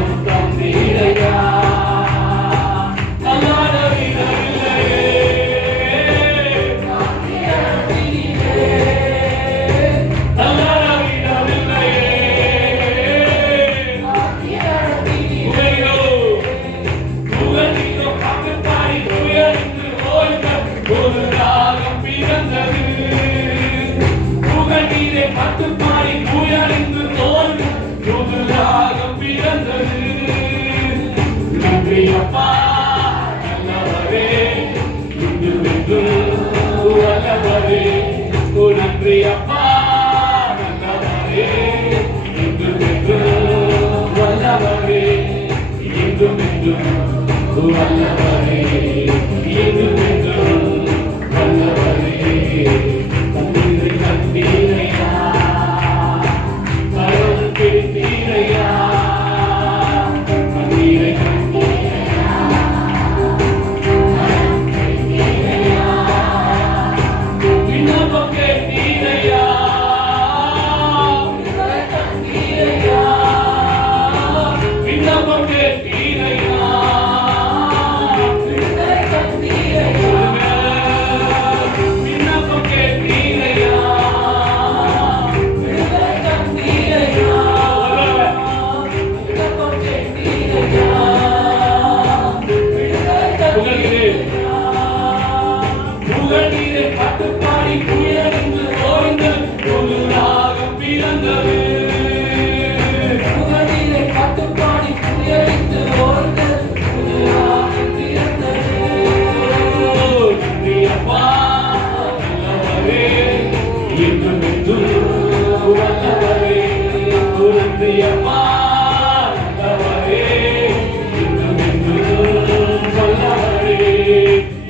நீரே பட்டுப்பாடி புயலிந்து தோன்றி புதுதாக பிறந்தது. நன்றி அப்பா நல்லவரே, இன்றும் என்றும் வல்லவரே. ஓ நன்றி அப்பா நல்லவரே, இன்றும் என்றும் வல்லவரே. இன்றும் என்றும் வல்லவரே, இன்றும் என்றும் வல்லவரே. கண்ணீரை கண்டீரையா, கரம் பிடித்தீரையா, கண்ணீரை கண்டீரையா, கரம் பிடித்தீரையா, விண்ணப்பம் கேட்டீரையா, கண்டீரையா, விண்ணப்பம் கேட்டீரையா, விண்ணப்பம் கேட்டீரையா, புகழீரே பட்டுப்பாடி புயலிந்து ஓய்ந்து புதுதாக பிறந்தது. புகழீரே பட்டுப்பாடி புயலிந்து ஓய்ந்து புதுதாக பிறந்தது. நன்றி அப்பா நல்லவரே, இன்றும் என்றும் வல்லவரே. நன்றி அப்பா நல்லவரே, இன்றும் என்றும் வல்லவரே.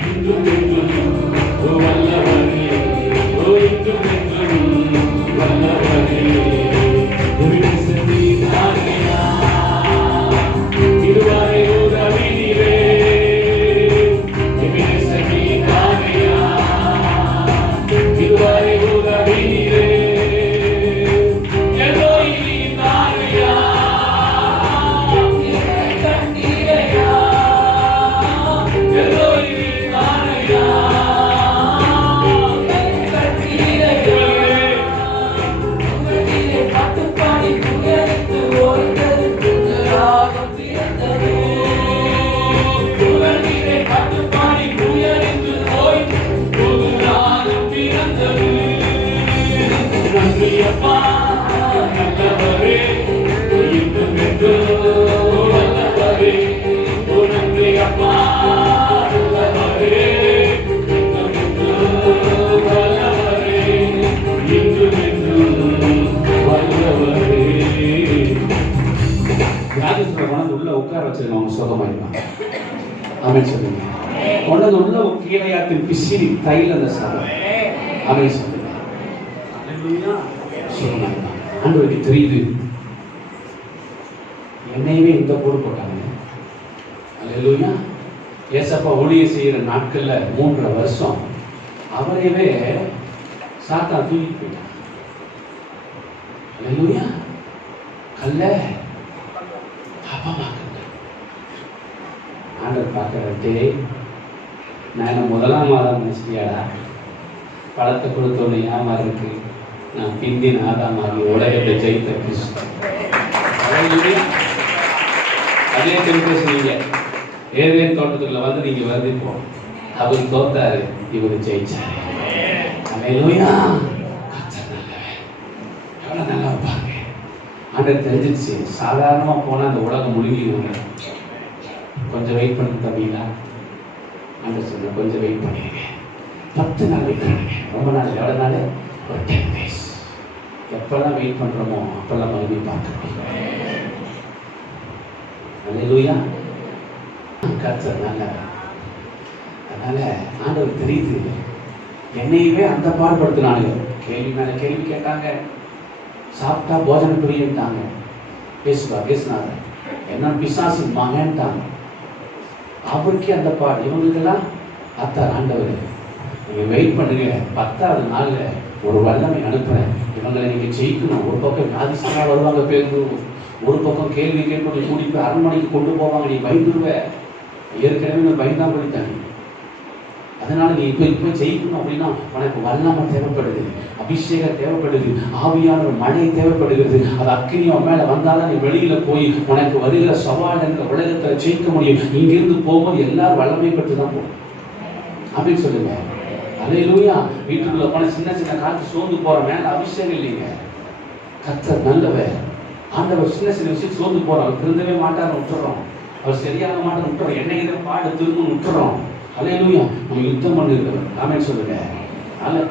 இன்றும் என்றும் வல்லவரே, ஓ இன்றும் என்றும் வல்லவரே. உரிமையா இதுவரை உதவி நீரே, எபினேசரியா இதுவரை உதவி நீரே. எல்லோரி நாரையா, கண்டீரையா, எல்லோரி நாரையா, கண்டீரையா, உங்களிலே பட்டுப்பாடி புயலிந்து ஓய்ந்தது புதுதாக பிறந்தது. உங்களிலே பட்டுப்பாடி புயலிந்து ஓய்ந்து புதுதாக பிறந்தது. நன்றி அப்பா நல்லவரே, இன்றும் என்றும் வல்லவரே. ஓ நன்றி அப்பா நல்லவரே, இன்றும் என்றும் வல்லவரே. இன்றும் என்றும் வல்லவரே. ராஜேஸ்வரர் கொண்டு உள்ள உட்கார வச்சிருங்க, அவங்க சுகமாயிருப்பாங்க. ஆமென் சொல்லுங்க. கொண்டு உள்ள கீழையாத்தின் பிசினி தைல அந்த சாதம். ஆமென் சொல்லுங்க. சுகமாயிருப்பாங்க. ஆண்டவருக்கு தெரியுது, என்னையவே இந்த போடு போட்டாங்க. அல்லேலூயா. ஏசப்பா ஊழியம் செய்யற நாட்கள்ல 3.5 வருஷம் அவரையவே சாத்தான் தூக்கிட்டு போயிட்டான். அல்லேலூயா. கல்ல அப்பமாக்குங்க. ஆண்டவர் பார்க்கறதே நான் முதலாம் மாதம் நினைச்சிட்டியாடா, பழத்தை கொடுத்தோன்னு ஏமாறு இருக்கு. நான் பிந்தின் ஆதாமாகி உலகத்தை ஜெயித்த கிறிஸ்து. அதே டெம்பரேச்சர் நீங்க ஏதேன் தோட்டத்துக்குள்ள வந்து நீங்க வருதிப்போ, அவர் தோத்தாரு, இவரு ஜெயிச்சாரு. அல்லேலூயா. கர்த்தர் நல்லவர். எவ்வளவு நல்லா பாருங்க. ஆண்டவர் தெரிஞ்சிச்சு, சாதாரணமா போனா அந்த உலகம் முழுகிடுவாங்க. கொஞ்சம் வெயிட் பண்ணி தம்பிங்களா. ஆண்டவர் சொன்ன கொஞ்சம் வெயிட் பண்ணிடுங்க. 10 நாள் வெயிட் பண்ணுங்க. ரொம்ப நாள், எவ்வளவு நாள்? ஒரு 10 days. எப்பெல்லாம் வெயிட் பண்றோமோ அப்பெல்லாம் மறுபடியும் பார்க்கணும். அல்லேலூயா. கர்த்தர் நல்லவர். அதனால ஆண்டவர் தெரியுது, என்னையவே அந்த பாடுபடுத்தினாங்க. கேள்வி மேல கேள்வி கேட்டாங்க, சாப்பிட்டா போஜனம் புரியுட்டாங்க, பேசினாங்க, என்ன பிசாசின் மகன்ட்டாங்க. அவருக்கே அந்த பாடு. இவங்களுக்கெல்லாம் அத்தார் ஆண்டவர், நீங்க வெயிட் பண்ணுங்க, 10வது நாள்ல ஒரு வல்லமை அனுப்புறேன், இவங்களை நீங்க ஜெயிக்கணும். ஒரு பக்கம் வியாதிஸ்தரா வருவாங்க பேருந்து, ஒரு பக்கம் கேள்வி கேட்பது கூடிப்பு அரண்மனைக்கு கொண்டு போவாங்க, நீ பயந்துருவ. ஏற்கனவே நான் பயந்தான் போயிட்டாங்க. அதனால நீ இப்ப ஜெயிக்கணும் அப்படின்னா உனக்கு வல்லமை தேவைப்படுது, அபிஷேகம் தேவைப்படுது, ஆவியான மழை தேவைப்படுகிறது. அது அக்கினியோ மேல வந்தாலும் நீ வெளியில போய் உனக்கு வருகிற சவால் என்ற உலகத்தை ஜெயிக்க முடியும். இங்கிருந்து போகும்போது எல்லாரும் வல்லமை பெற்று தான் போகும் அப்படின்னு சொல்லுங்க. அல்லேலூயா. வீட்டுக்குள்ள போன சின்ன சின்ன காத்து சோர்ந்து போற மேல அபிஷேகம் இல்லைங்க. கர்த்தர் நல்லவர். ஆண்டவர் சின்ன சின்ன விஷயம் சோர்ந்து போறோம், அவர் திருந்தவே மாட்டார் விட்டுறோம், அவர் சரியாக மாட்டார் விட்டுறோம், என்னை இதை பாடு திரும்ப விட்டுறோம். அல்லேலூயா. நம்ம யுத்தம் பண்ணிருக்கிறோம். ஆமென் சொல்லுங்க.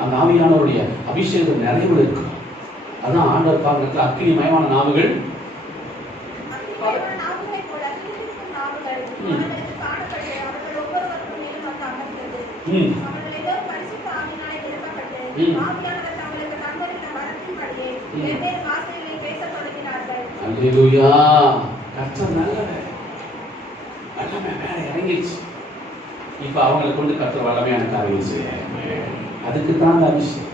அந்த ஆவியானவருடைய அபிஷேகம் நிறைவு இருக்கு. அதான் ஆண்டவர் பார்க்கறதுல அக்கினிமயமான நாவுகள் அல்லேலூயா. கர்த்தர் நல்லவர். வல்லமை மேல இறங்கிடுச்சு. இப்ப அவங்களை கொண்டு கர்த்தர் வல்லமையான காரியங்கள் செய்ய. அதுக்கு தான் அபிஷேகம்.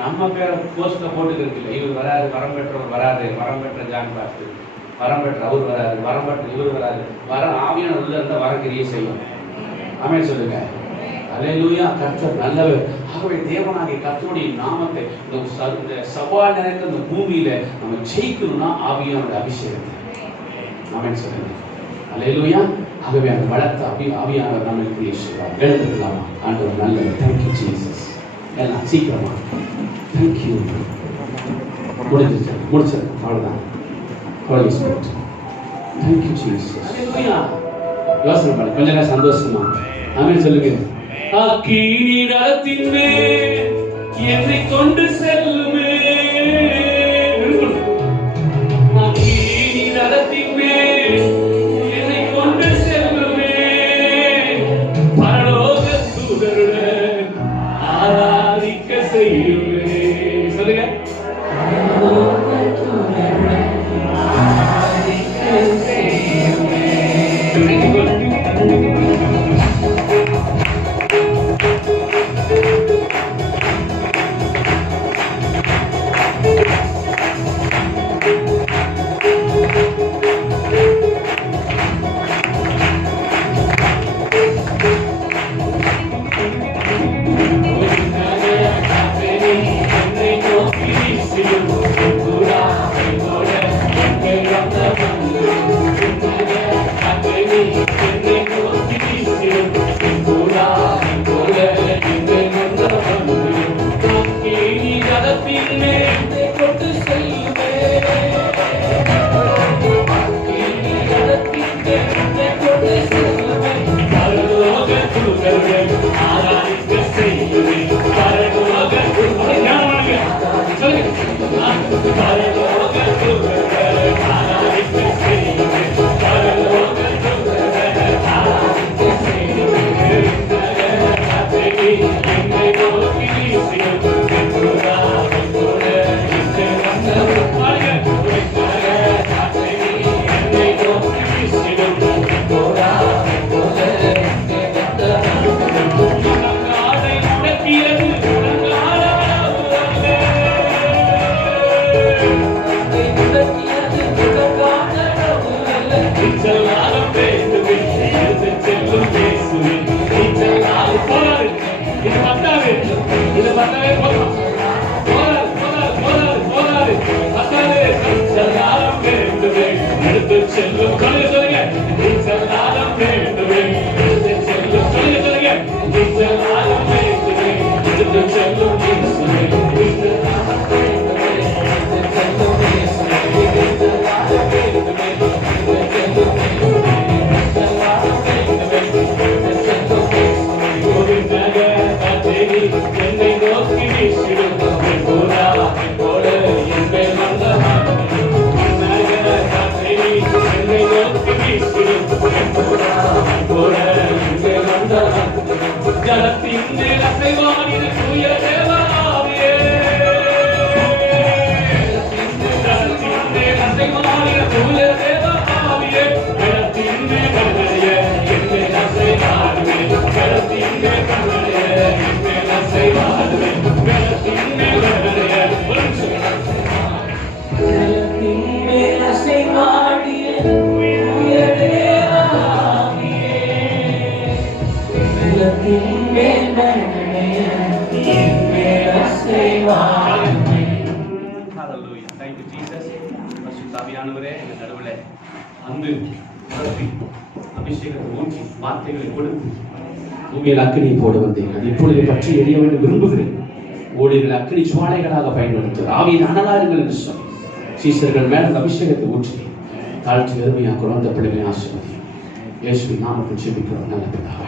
நம்ம பேரை போஸ்ட்ல போட்டுக்கிறது இல்லை. இவர் வராது, வரம் பெற்றவர் வராது, வரம் பெற்ற ஜான் பாஸ்டர், வரம் பெற்ற அவர் வராது, வரம் பெற்ற இவர் வராது. வர ஆவியான உள்ள இருந்தால் வரக்கிரியை செய்யும். ஆமென் சொல்லுங்க. அல்லேலூயா. கர்த்தர் நல்லவர். ஆகவே தேவனாகிய கர்த்தருடைய நாமத்தை இந்த சவால் நிறைந்த இந்த பூமியில நம்ம ஜெயிக்கணும்னா ஆவியானோட அபிஷேகத்தை. ஆமென் சொல்லுங்க. அல்லேலூயா. ஆகவே அந்த வளர்த்த ஆவியானவர் நம்ம கிரியை செய்வார். எழுந்துக்கலாமா? ஆண்டவர் நல்லவர். Thank you Jesus. எல்லாம் சீக்கிரமா தேங்க்யூ. முடிச்சது அவ்வளவுதான். Holy spirit. Thank you Jesus. Hallelujah. யோசனை பண்ணு, கொஞ்ச நேரம் சந்தோஷமா ஆமென் சொல்லுங்க. அக்கினி ரதத்தின் மேல் என்னை கொண்டு செல்லுமே. அக்கினி ரதத்தின் மேல் என்னை கொண்டு செல்லுமே. பரலோக தூதருடன் ஆராதிக்க செய்யுமே. சொல்லுங்க. அபிஷேகத்தை ஊற்றி வார்த்தைகளை கொடுத்து பூமியில் அக்கினி போட வந்தேன், அது இப்பொழுது பற்றி எரிய வேண்டும் விரும்புகிறேன். ஊழியர்கள் அக்கினி சுவாலைகளாக பயன்படுத்துவார். ஆவியின் அனலாருங்கள் என்று சொல்லி சீசர்கள் மேல அபிஷேகத்தை ஊற்றி தாழ்ச்சி எருமையாக்கிறோம். அந்த பிள்ளைகளை ஆசீர்வதியும். இயேசுவின் நாமத்தில் ஜெபிக்கிறோம் நல்ல பிதாவே.